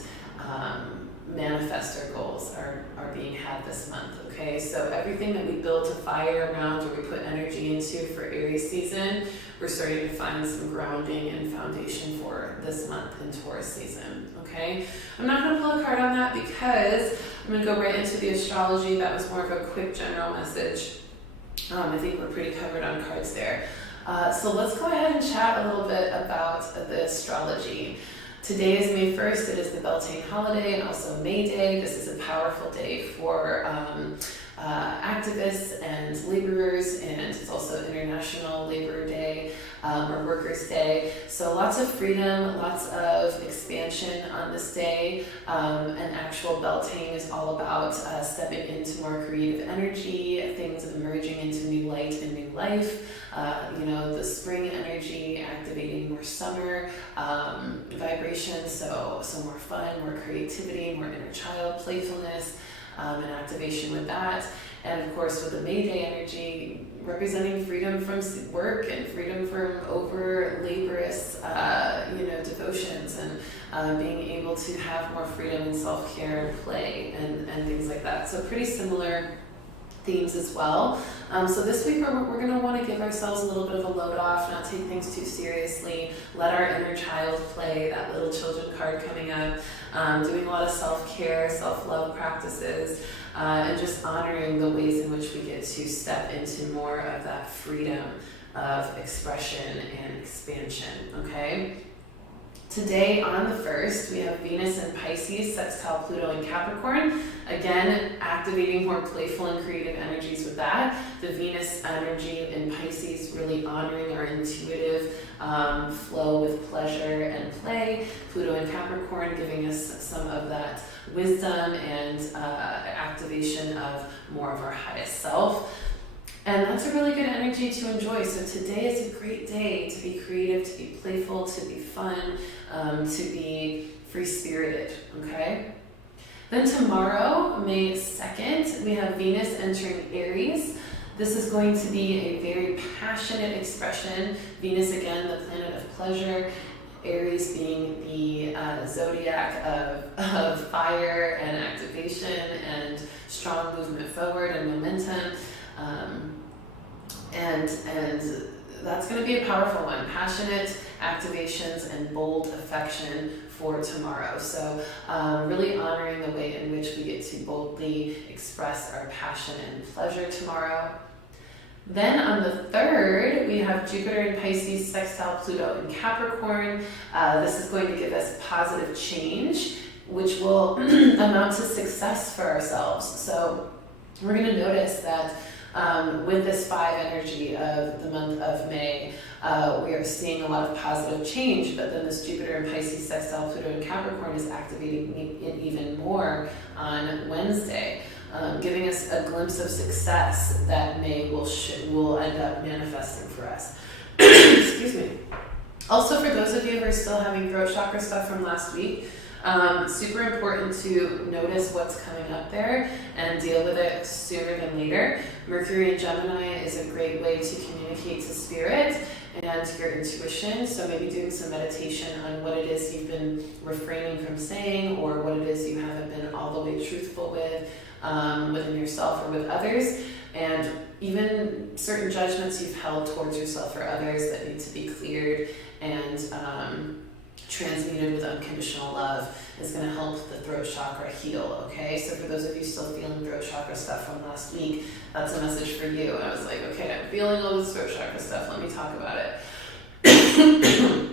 manifest our goals are being had this month, okay? So everything that we build a fire around or we put energy into for Aries season, we're starting to find some grounding and foundation for this month in Taurus season, okay? I'm not going to pull a card on that because I'm going to go right into the astrology. That was more of a quick general message. I think we're pretty covered on cards there. So let's go ahead and chat a little bit about the astrology. Today is May 1st. It is the Beltane holiday and also May Day. This is a powerful day for activists and laborers, and it's also International Labor Day or Workers' Day. So lots of freedom, lots of expansion on this day. An actual Beltane is all about stepping into more creative energy, things emerging into new light and new life. The spring energy activating more summer vibration, so more fun, more creativity, more inner child playfulness, and activation with that. And of course with the May Day energy representing freedom from work and freedom from over laborious devotions, and being able to have more freedom in self-care and play and things like that. So pretty similar themes as well. So this week we're going to want to give ourselves a little bit of a load off, not take things too seriously, let our inner child play, that little children card coming up, doing a lot of self-care, self-love practices, and just honoring the ways in which we get to step into more of that freedom of expression and expansion, okay? Today on the 1st, we have Venus in Pisces, sextile Pluto in Capricorn. Again, activating more playful and creative energies with that. The Venus energy in Pisces really honoring our intuitive flow with pleasure and play. Pluto in Capricorn giving us some of that wisdom and activation of more of our highest self. And that's a really good energy to enjoy. So today is a great day to be creative, to be playful, to be fun, to be free-spirited, okay? Then tomorrow, May 2nd, we have Venus entering Aries. This is going to be a very passionate expression. Venus, again, the planet of pleasure. Aries being the zodiac of fire and activation and strong movement forward and momentum. And that's going to be a powerful one. Passionate activations and bold affection for tomorrow. So really honoring the way in which we get to boldly express our passion and pleasure tomorrow. Then on the 3rd, we have Jupiter in Pisces, sextile Pluto in Capricorn. This is going to give us positive change, which will amount to success for ourselves. So we're going to notice that with this 5 energy of the month of May, we are seeing a lot of positive change, but then this Jupiter in Pisces, sextile Pluto in Capricorn is activating it even more on Wednesday. Giving us a glimpse of success that May will end up manifesting for us. Excuse me. Also, for those of you who are still having throat chakra stuff from last week, super important to notice what's coming up there and deal with it sooner than later. Mercury in Gemini is a great way to communicate to spirit and your intuition. So maybe doing some meditation on what it is you've been refraining from saying, or what it is you haven't been all the way truthful with within yourself or with others, and even certain judgments you've held towards yourself or others that need to be cleared and transmuted with unconditional love is going to help the throat chakra heal, okay? So for those of you still feeling throat chakra stuff from last week, that's a message for you. I was like, okay, I'm feeling all this throat chakra stuff, let me talk about it.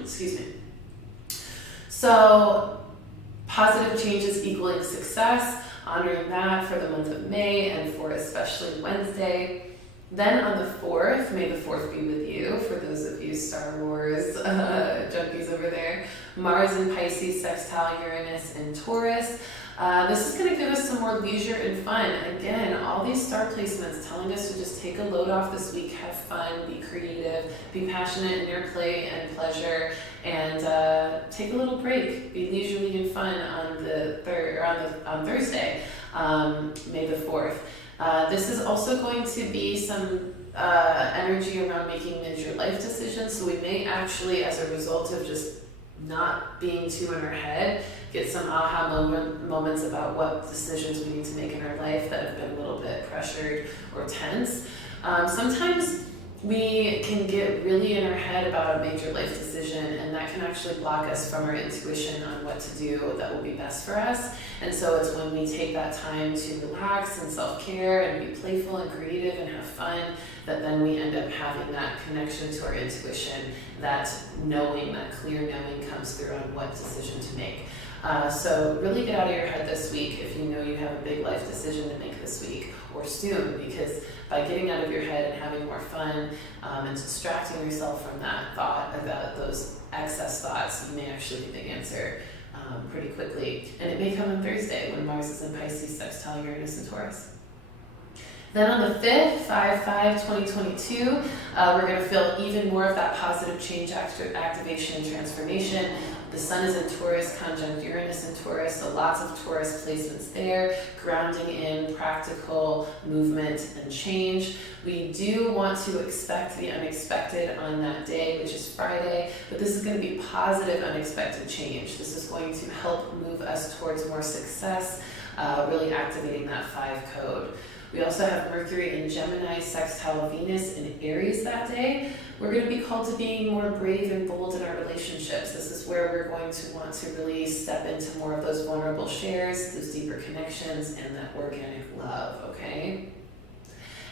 Excuse me. So positive changes equaling success, honoring that for the month of May and for especially Wednesday. Then on the 4th, may the 4th be with you, for those of you Star Wars junkies over there. Mars in Pisces, sextile Uranus in Taurus. This is going to give us some more leisure and fun. Again, all these star placements telling us to just take a load off this week, have fun, be creative, be passionate in your play and pleasure, and take a little break. Be leisurely and fun on on Thursday, May the 4th. This is also going to be some energy around making major life decisions. So we may actually, as a result of just not being too in our head, get some aha moments about what decisions we need to make in our life that have been a little bit pressured or tense. Sometimes we can get really in our head about a major life decision, and that can actually block us from our intuition on what to do that will be best for us. And so it's when we take that time to relax and self-care and be playful and creative and have fun that then we end up having that connection to our intuition, that knowing, that clear knowing comes through on what decision to make. So really get out of your head this week if you know you have a big life decision to make this week or soon, because by getting out of your head and having more fun and distracting yourself from that thought, about those excess thoughts, you may actually get the answer pretty quickly. And it may come on Thursday when Mars is in Pisces, sextile Uranus and Taurus. Then on the 5th, 5/5/2022, we're going to feel even more of that positive change, activation, and transformation. The Sun is in Taurus, conjunct Uranus in Taurus, so lots of Taurus placements there, grounding in practical movement and change. We do want to expect the unexpected on that day, which is Friday, but this is going to be positive, unexpected change. This is going to help move us towards more success, really activating that 5 code. We also have Mercury in Gemini, sextile Venus in Aries that day. We're going to be called to being more brave and bold in our relationships. This is where we're going to want to really step into more of those vulnerable shares, those deeper connections, and that organic love, okay?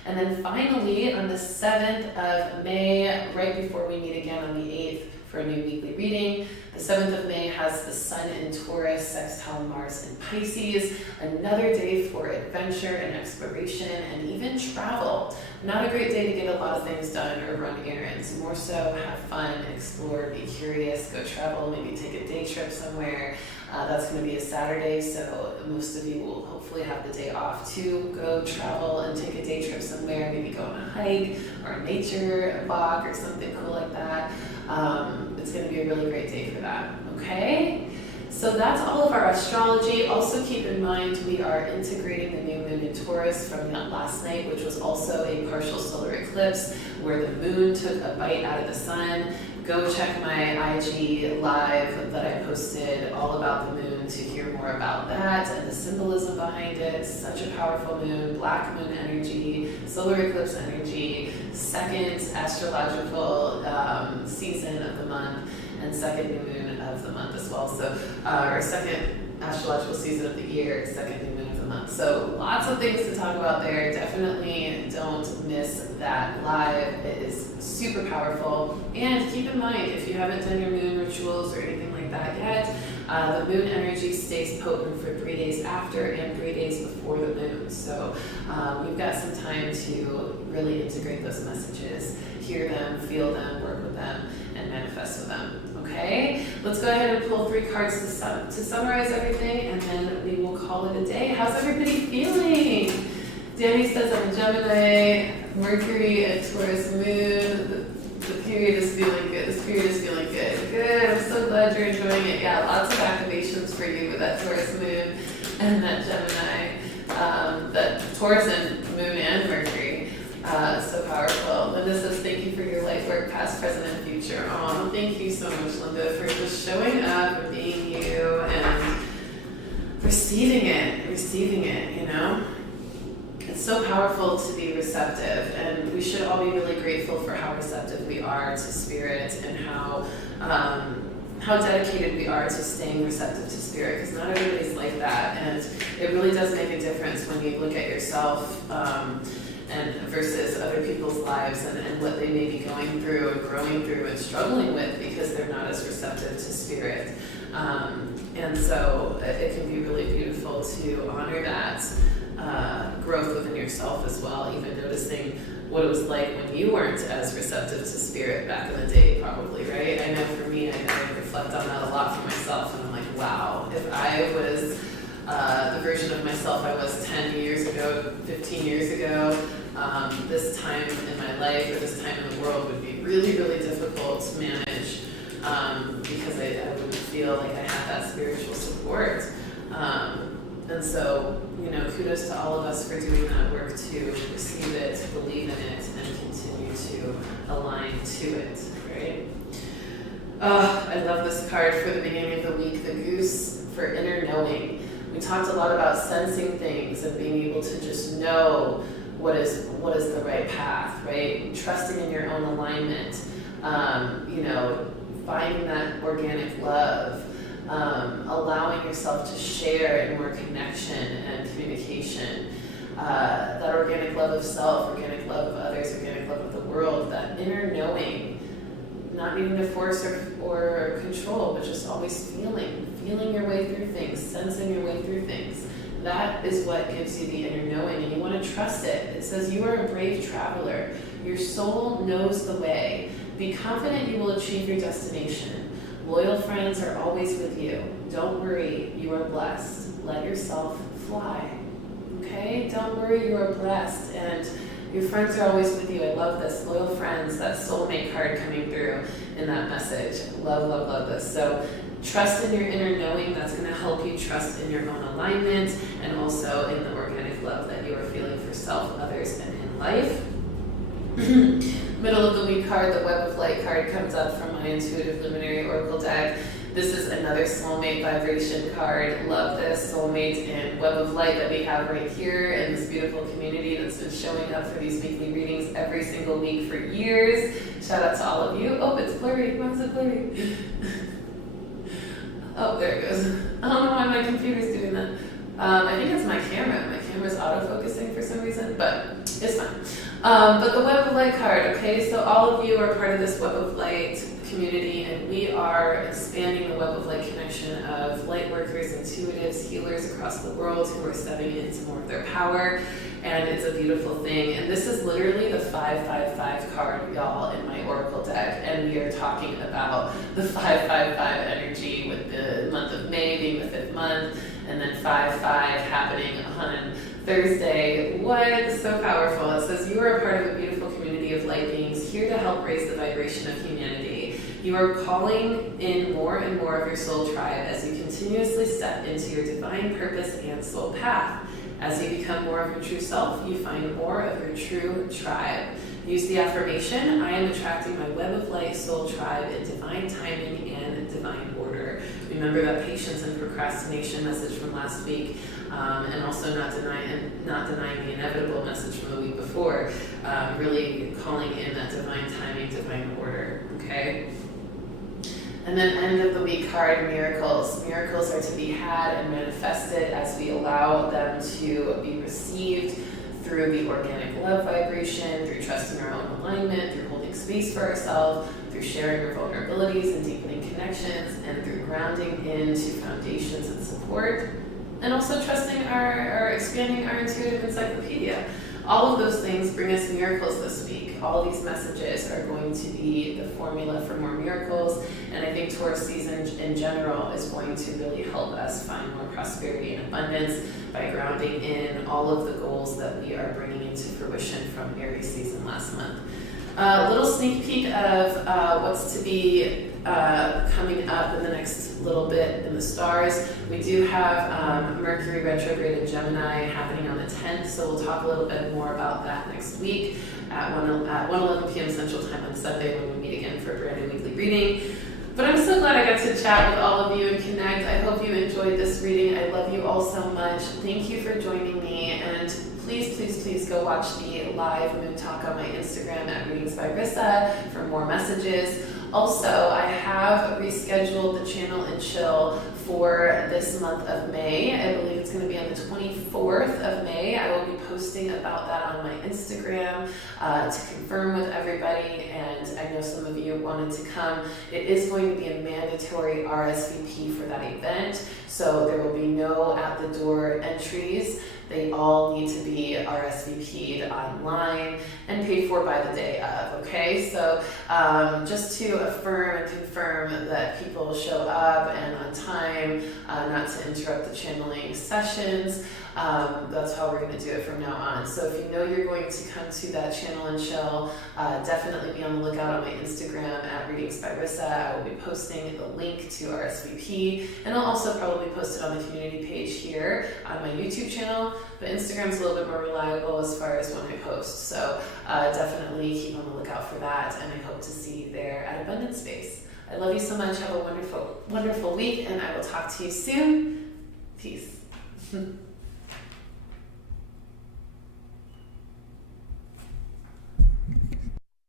And then finally, on the 7th of May, right before we meet again on the 8th for a new weekly reading, the 7th of May has the Sun in Taurus, sextile Mars in Pisces, another day for adventure and exploration and even travel. Not a great day to get a lot of things done or run errands. More so, have fun, explore, be curious, go travel, maybe take a day trip somewhere. That's going to be a Saturday, so most of you will hopefully have the day off to go travel and take a day trip somewhere, maybe go on a hike or a nature walk or something cool like that. It's going to be a really great day for that, okay? So that's all of our astrology. Also keep in mind we are integrating the new moon in Taurus from last night, which was also a partial solar eclipse where the moon took a bite out of the sun. Go check my IG live that I posted all about the moon to hear more about that and the symbolism behind it. Such a powerful moon, black moon energy, solar eclipse energy, second astrological season of the month, and second new moon of the month as well. So, our second astrological season of the year, second new moon of the month. So lots of things to talk about there. Definitely don't miss that live. It is super powerful. And keep in mind, if you haven't done your moon rituals or anything like that yet, the moon energy stays potent for 3 days after and 3 days before the moon. So we've got some time to really integrate those messages, hear them, feel them, work with them, and manifest with them. Okay, let's go ahead and pull 3 cards to summarize everything, and then we will call it a day. How's everybody feeling? Danny says I'm a Gemini, Mercury and Taurus moon. The period is feeling good. This period is feeling good. Good. I'm so glad you're enjoying it. Yeah, lots of activations for you with that Taurus moon and that Gemini, that Taurus and moon and Mercury. So powerful. Linda says, thank you for your light work, past, present, and future. Oh, thank you so much, Linda, for just showing up and being you and receiving it, you know? It's so powerful to be receptive, and we should all be really grateful for how receptive we are to spirit and how dedicated we are to staying receptive to spirit, because not everybody's like that, and it really does make a difference when you look at yourself and versus other people's lives and what they may be going through and growing through and struggling with because they're not as receptive to spirit. And so it can be really beautiful to honor that growth within yourself as well, even noticing what it was like when you weren't as receptive to spirit back in the day, probably, right? I know for me, I reflect on that a lot for myself, and I'm like, wow, if I was the version of myself I was 10 years ago, 15 years ago, this time in my life or this time in the world would be really, really difficult to manage because I wouldn't feel like I had that spiritual support. And so, you know, kudos to all of us for doing that work to receive it, believe in it, and continue to align to it, right? I love this card for the beginning of the week, the goose for inner knowing. We talked a lot about sensing things and being able to just know what is the right path, right? Trusting in your own alignment, you know, finding that organic love, allowing yourself to share in more connection and communication, that organic love of self, organic love of others, organic love of the world, that inner knowing, not needing to force or control, but just always feeling your way through things, sensing your way through things. That is what gives you the inner knowing, and you want to trust it. It says you are a brave traveler. Your soul knows the way. Be confident you will achieve your destination. Loyal friends are always with you. Don't worry, you are blessed. Let yourself fly. Okay? Don't worry, you are blessed. And your friends are always with you. I love this. Loyal friends, that soulmate card coming through in that message. Love, love, love this. So trust in your inner knowing. That's going to help you trust in your own alignment and also in the organic love that you are feeling for self, others, and in life. Middle of the week card, the Web of Light card comes up from my Intuitive Luminary Oracle deck. This is another soulmate vibration card. Love this soulmate and Web of Light that we have right here in this beautiful community that's been showing up for these weekly readings every single week for years. Shout out to all of you. Oh, it's blurry. Why is it blurry? Oh, there it goes. I don't know why my computer's doing that. I think it's my camera. My camera's autofocusing for some reason, but it's fine. But the Web of Light card, okay? So all of you are part of this Web of Light community, and we are expanding the Web of Light connection of light workers, intuitives, healers across the world who are stepping into more of their power, and it's a beautiful thing. And this is literally the 555 card, y'all, in my Oracle deck, and we are talking about the 555 energy with the month of May being the 5th month, and then 5-5 happening on Thursday. What? So powerful. It says you are a part of a beautiful community of light beings here to help raise the vibration of humanity. You are calling in more and more of your soul tribe as you continuously step into your divine purpose and soul path. As you become more of your true self, you find more of your true tribe. Use the affirmation, I am attracting my web of light soul tribe in divine timing and divine order. Remember that patience and procrastination message from last week, and also not denying the inevitable message from the week before. Really calling in that divine timing, divine order, okay? And then end of the week card, miracles. Miracles are to be had and manifested as we allow them to be received through the organic love vibration, through trusting our own alignment, through holding space for ourselves, through sharing our vulnerabilities and deepening connections, and through grounding into foundations and support, and also trusting expanding our intuitive encyclopedia. All of those things bring us miracles this week. All of these messages are going to be the formula for more miracles, and I think Taurus season in general is going to really help us find more prosperity and abundance by grounding in all of the goals that we are bringing into fruition from Aries season last month. A little sneak peek of what's to be coming up in the next little bit in the stars. We do have Mercury retrograde in Gemini happening on the 10th, so we'll talk a little bit more about that next week at 1:11 p.m. Central Time on Sunday when we meet again for a brand new weekly reading. But I'm so glad I got to chat with all of you and connect. I hope you enjoyed this reading. I love you all so much. Thank you for joining me, and please, please, please go watch the live moon talk on my Instagram at Readings by Rissa for more messages. Also, I have rescheduled the channel and chill for this month of May. I believe it's going to be on the 24th of May. I will be posting about that on my Instagram to confirm with everybody, and I know some of you wanted to come. It is going to be a mandatory RSVP for that event, so there will be no at-the-door entries. They all need to be RSVP'd online and paid for by the day of, okay? So just to affirm and confirm that people show up and on time, not to interrupt the channeling sessions. That's how we're going to do it from now on. So if you know you're going to come to that channel and chill, definitely be on the lookout on my Instagram at Readings by Rissa. I will be posting the link to RSVP, and I'll also probably post it on the community page here on my YouTube channel, but Instagram's a little bit more reliable as far as when I post. So definitely keep on the lookout for that, and I hope to see you there at Abundance Space. I love you so much. Have a wonderful, wonderful week, and I will talk to you soon. Peace.